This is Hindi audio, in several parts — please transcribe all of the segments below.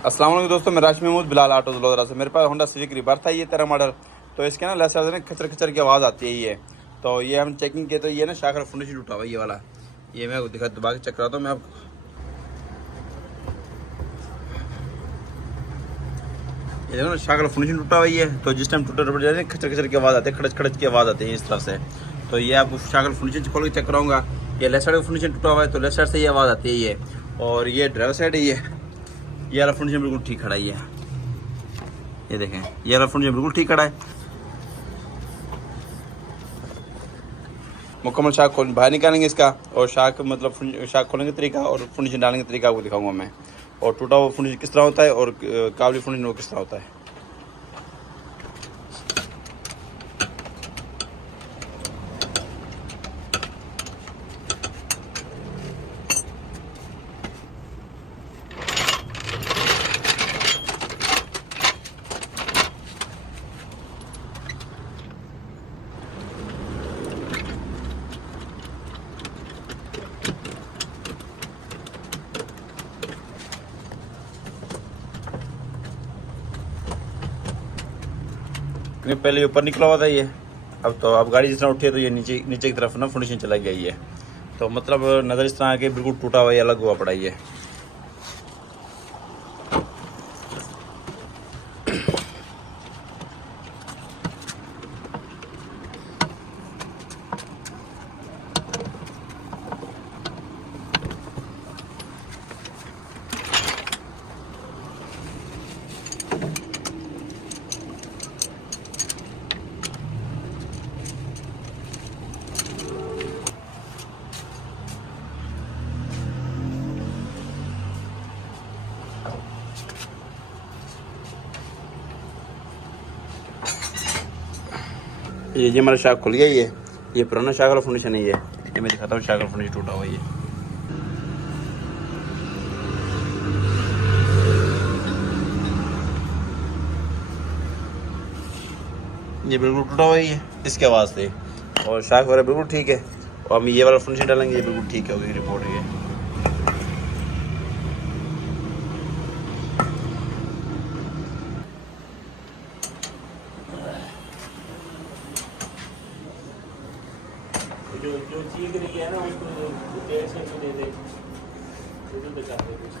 अस्सलाम वालेकुम दोस्तों, मैं राशि महमूद बिलाल ऑटो दलोदरा से। मेरे पास होंडा सिविक रिबर्थ है, ये 13 मॉडल। तो इसके ना लेफ्ट साइड में खचर खचर की आवाज़ आती है ये। तो ये हम चेकिंग किए तो ये ना शाखा फुंडिश टूटा हुआ ये वाला। ये मैं दिखा दबा के चेक कराता हूँ मैं आपको। ये देखो ना शाखा फुंडिश टूटा हुआ है। तो जिस टाइम टूटा टूट जाते हैं खचर खचर की आवाज़ आती है, खड़च खड़च की आवाज़ आती है इस तरह से। तो ये आपको शाखा फुंडिश खोल के चेक कराऊंगा। ये लेफ्ट साइड का फुंडिश टूटा हुआ है तो लेफ्ट साइड से ये आवाज़ आती है ये। और ये ड्राइवर साइड है ये वाला फुंडिश बिल्कुल ठीक खड़ा है ये देखें, ये वाला फुंडिश बिल्कुल ठीक खड़ा है। मुकम्मल शाख खोल बाहर निकालेंगे इसका, और शाख मतलब शाख खोलने का तरीका और फुंडिशन डालने का तरीका आपको दिखाऊंगा मैं। और टूटा हुआ फुंडिशन किस तरह होता है और काबली फुंडिशन वो किस तरह होता है। पहले ऊपर निकला हुआ था ये, अब गाड़ी जिस तरह उठी है तो ये नीचे नीचे की तरफ ना फुंडिशन चला गई है। तो मतलब नज़र इस तरह आके बिल्कुल टूटा हुआ है, अलग हुआ पड़ा है। ये हमारा शाख खुल गया। ये पुराना शाख वाला फुंडिशन है ये मैं दिखाता हूँ। शाख वाला फुंडिशन टूटा हुआ ये बिल्कुल टूटा हुआ है इसके आवाज़ से। और शाख वगैरह बिल्कुल ठीक है। और हम ये वाला फुंडिशन डालेंगे, ये बिल्कुल ठीक है होगी रिपोर्ट ये। जो चीज रही है ना उसको देर से तो दे दे तो बचा दे कुछ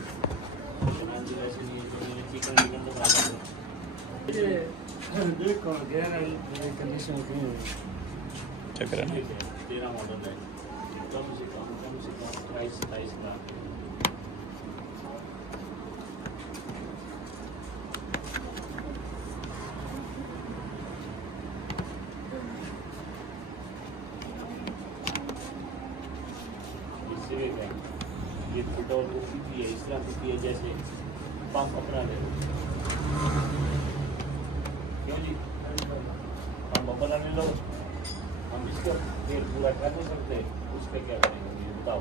ऐसे नहीं चिकन चिकन तो बना दे। ये देख कौन गया ना कंडीशन क्यों है चेक करें। 13 मॉडल है, कम से कम प्राइस 27 का। ये टूटा और है इस तरह की है जैसे पंप अपना ले क्यों जी, हम अपना ले लो, हम इसका तेल पूरा कर नहीं सकते, उस पर क्या करेंगे ये बताओ।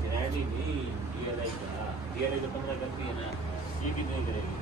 गारंटी नहीं DLI का, DLI तो 15 करती है ना, ये कितनी करेगी।